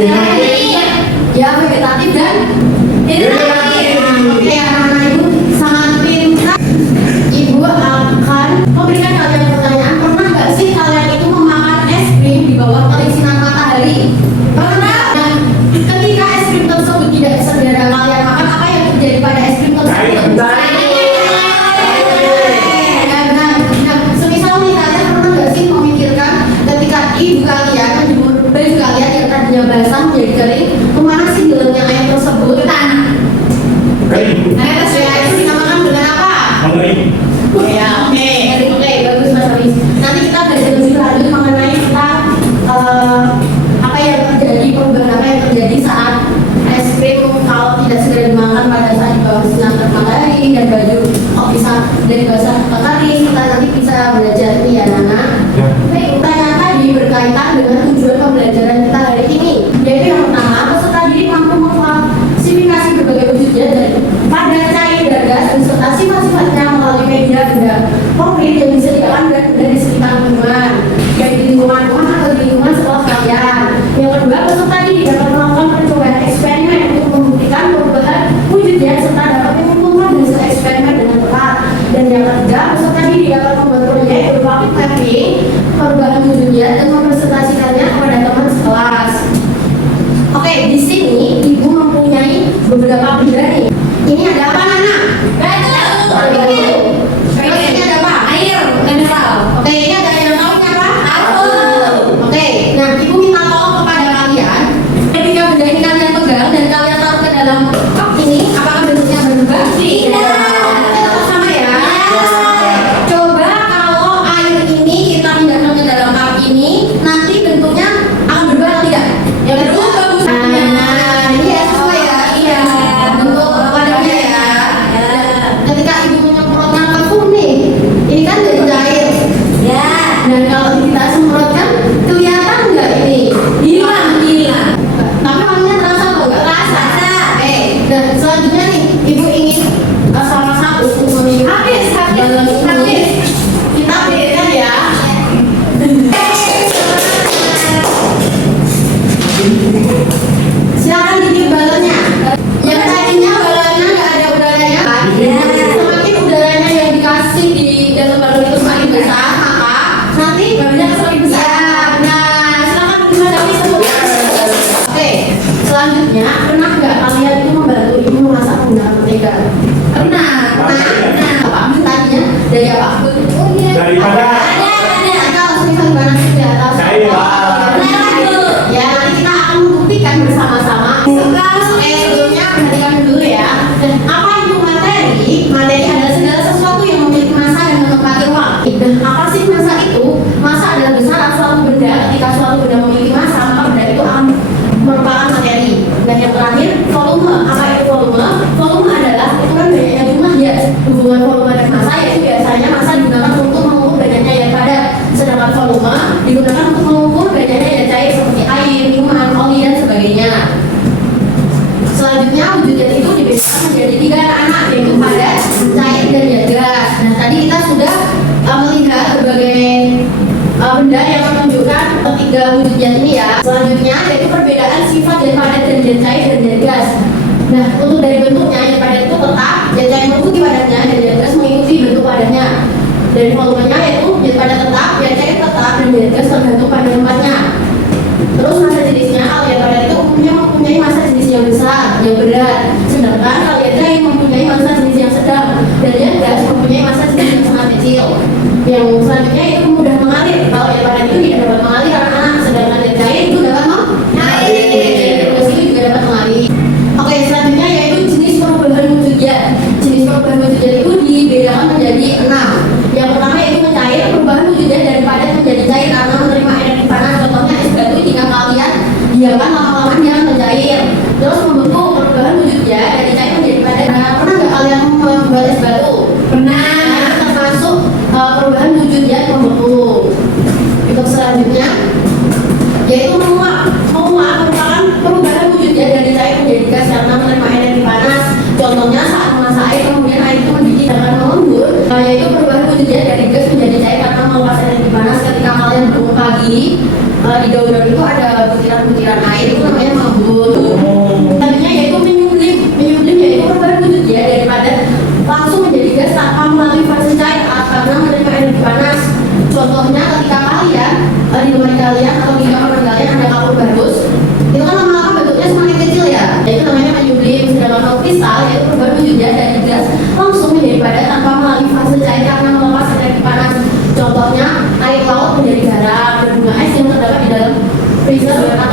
Ya, vegetatif dan vegetatif. Oke, anak-anak ibu sangat pintar. Ibu akan memberikan kalian pertanyaan. Pernah nggak sih kalian itu memakan es krim di bawah terik sinar matahari? Pernah. Dan ketika es krim tersebut tidak segera kalian makan, apa yang terjadi pada es krim tersebut? Semisal nih kalian pernah nggak sih memikirkan ketika ibu kalian menjemur baju kalian yang tadinya basah menjadi kering, kemana sih jalannya air tersebut? Tanah. Air tersebut dinamakan dengan apa? Oh ya, oke, bagus Mas Aris. Nanti kita belajar lebih lanjut mengenai tentang apa yang terjadi, perubahan apa yang terjadi saat es krim kalau tidak segera dimakan pada saat di bawah sinar matahari dan baju kok bisa dari basah ke kering. Kita nanti bisa belajar ini ya Nana. Baik, pertanyaan tadi berkaitan dengan tujuan pembelajaran kita hari ini, yaitu yang pertama, peserta didik mampu mengklasifikasi berbagai wujud zat pada cair dan gas beserta sifat-sifatnya melalui media benda konkret yang disediakan dan di sekitar lingkungan, baik di lingkungan rumah atau di lingkungan sekolah kalian. Yang kedua, peserta didik dapat melakukan percobaan eksperimen untuk membuktikan perubahan wujud zat serta dapat mengumpulkan hasil eksperimen dengan tepat. Dan yang ketiga, peserta didik dapat membuat proyek berupa mapping perubahan wujud zat dan mempresentasikannya kepada teman sekelas. Oke, di sini ibu mempunyai beberapa benda nih. Ini ada apa Nana? Batu. Terus ini ada apa? Air. Mineral. Oke, ini ada yang tahu ini apa? Air. Oke, nah ibu minta tolong kepada kalian. Ketika benda ini kalian pegang dan kalian taruh ke dalam cup ini, apakah bentuknya berubah? Tidak. Tetap sama ya. Coba kalau air ini kita pindahkan ke dalam cup ini, nanti bentuknya akan berubah atau tidak? Ya berubah. Dan kalau kita semprotkan, kelihatan nggak ini? Hilang. Tapi wanginya terasa kok nggak? Terasa. Dan selanjutnya nih, ibu ingin salah satu untuk memilih balon ini. Kita pilihkan ya. Silakan ditiup balonnya. Yang tadinya balonnya nggak ada udaranya, semakin udaranya yang dikasih di dalam balon itu semakin besar, nanti balonnya semakin besar. Nah, silakan menghadapi semua. Oke, selanjutnya pernah nggak kalian itu membantu ibu memasak menggunakan mentega? Pernah. Apa tadinya dari apa? Daripada kalau misal panas di atas. Ya, nanti kita akan membuktikan bersama-sama. Oke, sebelumnya perhatikan dulu ya. Dan apa itu materi? Materi adalah segala sesuatu yang memiliki massa dan menempati ruang. Dan apa sih massa itu? Massa adalah besaran suatu benda. Ketika suatu benda memiliki massa, maka benda itu akan merupakan materi. Dan yang terakhir, volume. Apa itu volume? Volume adalah ukuran banyaknya jumlah gas. Hubungan volume dan massa yaitu biasanya massa digunakan untuk mengukur banyaknya yang padat, sedangkan volume digunakan untuk mengukur banyaknya yang cair seperti air, minuman, oli dan sebagainya. Selanjutnya wujud zat itu dibedakan menjadi 3 anak-anak, yaitu padat, cair, dan gas. Nah, tadi kita sudah melihat berbagai benda yang menunjukkan 3 wujud zat ini ya. Selanjutnya yaitu perbedaan sifat zat padat dan zat cair dan zat gas. Nah, untuk dari bentuknya, zat padat itu tetap, zat cair mengikuti padatnya, dan zat gas mengikuti bentuk padatnya. Dari volumenya yaitu zat padat tetap, zat cair tetap, dan zat gas tergantung pada tempatnya. Terus massa jenisnya, kalau zat padat itu umumnya mempunyai massa jenis yang besar, yang berat, sedangkan kalau zat cair mempunyai massa jenis yang sedang, dan zat gas mempunyai massa jenis yang sangat kecil. Yang selanjutnya itu mudah mengalir. Kalau zat padat itu tidak dapat mengalir anak-anak, sedangkan zat cair itu dapat mengalir. Gas itu juga dapat mengalir. Oke, selanjutnya yaitu jenis perubahan wujud zat. Jenis perubahan wujud zat itu dibedakan menjadi 6. Yang pertama yaitu mencair, perubahan wujud zat dari padat menjadi cair karena menerima energi panas. Contohnya es batu, jika kalian diamkan lama-lama dia mencair. Terus membentuk, perubahan wujud zat dari cair menjadi padat. Nah, pernah nggak kalian membuat es batu? Pernah. Termasuk perubahan wujud zat membentuk. Untuk selanjutnya yaitu menguap merupakan perubahan wujud zat dari cair menjadi gas karena menerima energi panas. Contohnya saat memasak air kemudian air itu mendidih dan melembut, yaitu perubahan wujud zat dari gas menjadi cair karena melepas energi panas. Ketika kalian bangun pagi, di daun-daun itu ada butiran-butiran air, itu namanya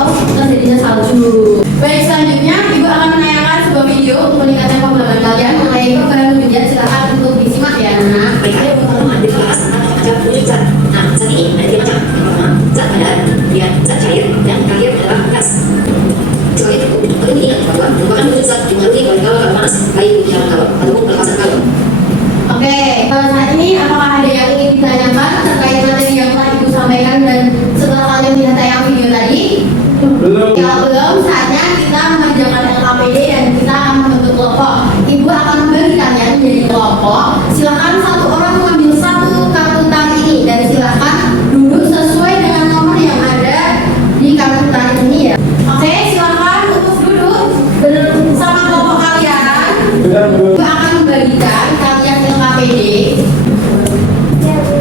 atau terjadinya salju. Baik, selanjutnya Ibu akan menayangkan sebuah video untuk meningkatkan pemahaman kalian mengenai perubahan hujan. Silakan untuk disimak ya, Nak. Mereka pengalaman dibahas tentang macam wujud zat. Nah, zat ini ada tiga macam. Yang pertama, zat padat, kemudian zat cair, dan terakhir adalah gas. Selain itu, perlu diingat bahwa perubahan wujud zat dipengaruhi oleh kalor atau panas, baik ujian kalor ataupun perluasan kalor. Oke, saat ini apakah ada yang ingin ditanyakan terkait materi yang telah Ibu sampaikan dan setelah kalian melihat tayang video tadi? Belum. Kalau belum, saatnya kita mengerjakan LKPD dan kita akan membentuk kelompok. Ibu akan membagi kalian menjadi kelompok. Silakan satu orang mengambil satu kartu tali ini dan silakan duduk sesuai dengan nomor yang ada di kartu tali ini ya. Oke, silakan untuk duduk bersama kelompok kalian. Ibu akan membagikan kalian LKPD.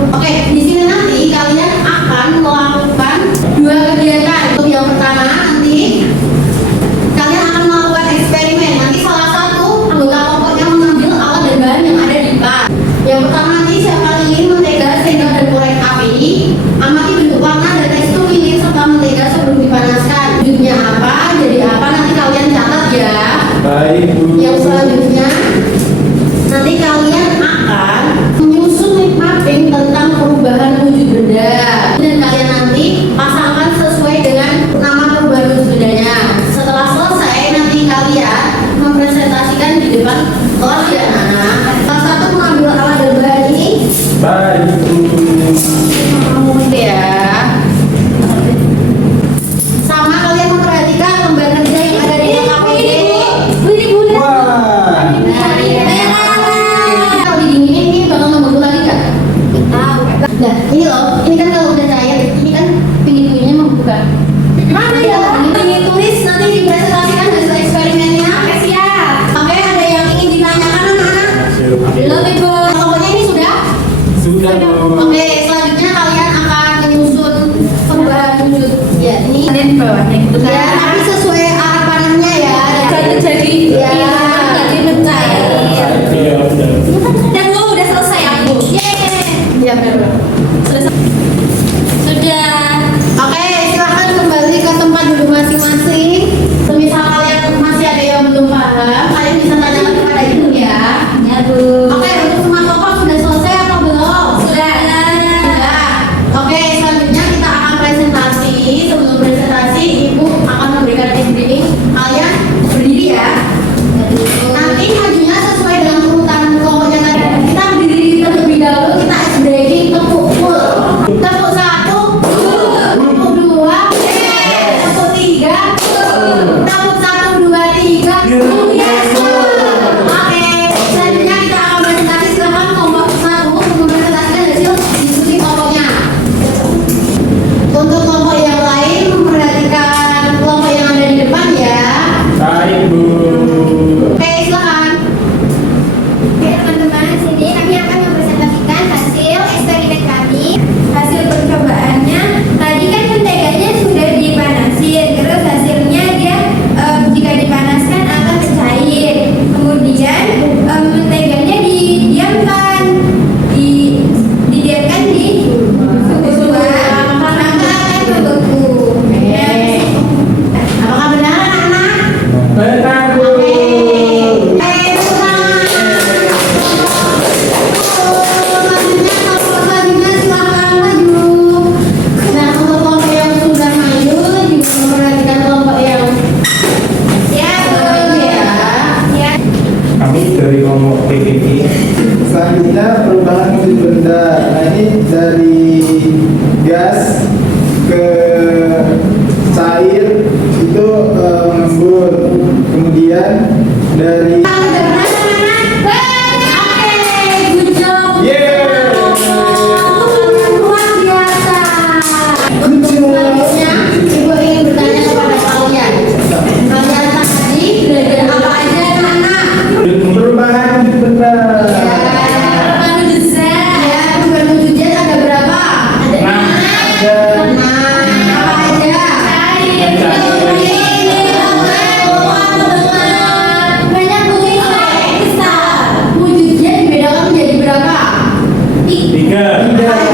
Oke, di sini nanti kalian akan melakukan dua kegiatan. Untuk yang pertama nanti kalian akan melakukan eksperimen. Nanti salah satu anggota kelompoknya mengambil alat dan bahan yang ada di depan. Yang pertama nanti siapa ingin mentega, sendok dan korek api. Amati bentuk warna dan tekstur lilin serta mentega sebelum dipanaskan. Wujudnya apa, jadi apa nanti kalian catat ya. Baik, Bu. Yang selanjutnya nanti kalian akan menyusun mapping tentang perubahan wujud benda dan kalian nanti pasangkan sesuai dengan nama perubahan wujud bendanya. Setelah selesai nanti kalian mempresentasikan di depan kelas ya anak. Salah satu mengambil alat dan bahan ini Baik, Bu. ya. Sama kalian memperhatikan lembar kerja yang ada di LKPD. Wah. Kalau didinginin ini bakal membeku lagi kan? Nah, ini loh, ini kan kalau udah cair, ini kan pinggir-pinggirnya membuka. Mana ya? Ini tulis nanti dipresentasikan hasil eksperimennya. Oke, siap. Oke, ada yang ingin ditanyakan anak-anak? Belum, Ibu. Pokoknya ini sudah? Sudah, Bu. Oke, selanjutnya kalian akan menyusun perubahan wujud. Ya, ini Bawahnya gitu kan. ya, tapi sesuai arah panahnya ya. Jadi Ya. jadi mencair. Iya, benar. Dan Bu udah selesai aku. Yeay. Ya, benar. Sudah. Oke, silahkan kembali ke tempat duduk masing-masing. Semisal kalian masih ada yang belum paham, kalian bisa tanyakan kepada Ibu ya. Ya Bu. Oke, untuk semua kelompok sudah selesai atau belum? Sudah. Sudah. Oke, selanjutnya kita akan presentasi. Sebelum presentasi, Ibu akan memberikan briefing. Kalian berdiri ya. Nanti majunya sesuai dengan urutan kelompoknya tadi. Kita berdiri terlebih dahulu, kita ice breaking, tepuk full. Tepuk satu, tepuk dua, tepuk tiga, tepuk satu, dua, tiga, yes. Oke, selanjutnya kita akan presentasi. Silakan kelompok satu untuk mempresentasikan hasil diskusi kelompoknya. Untuk kelompok yang lain memperhatikan kelompok yang ada di depan ya. Baik, Bu. Oke, silakan. Oke teman-teman, sini kami akan mempresentasikan hasil eksperimen kami. Hasil percobaannya, tadi kan menteganya sudah dipanasin, terus hasilnya dia jika dipanaskan akan mencair. Kemudian menteganya didiamkan, didiamkan di suhu 2, maka akan membeku. Apakah benar anak-anak? Benar, Bu. Selanjutnya silakan maju. Nah, untuk kelompok yang sudah maju, juga memperhatikan kelompok yang Ya, maju ya. ya. Kami dari kelompok PPP. Selanjutnya perubahan wujud benda. Nah ini dari gas ke cair itu mengembun. Kemudian dari Udah benar anak-anak? Oke, good job. Yeah. Luar biasa. Untuk selanjutnya, Ibu ingin bertanya kepada kalian. Kalian tadi belajar apa aja anak-anak? perubahan wujud benda. Perubahan wujud zat. Ya, perubahan wujud zat ada berapa? Ada Enam. 6. Apa aja? Banyak mungkin besar. Wujudnya dibedakan menjadi berapa? Tiga. Tiga.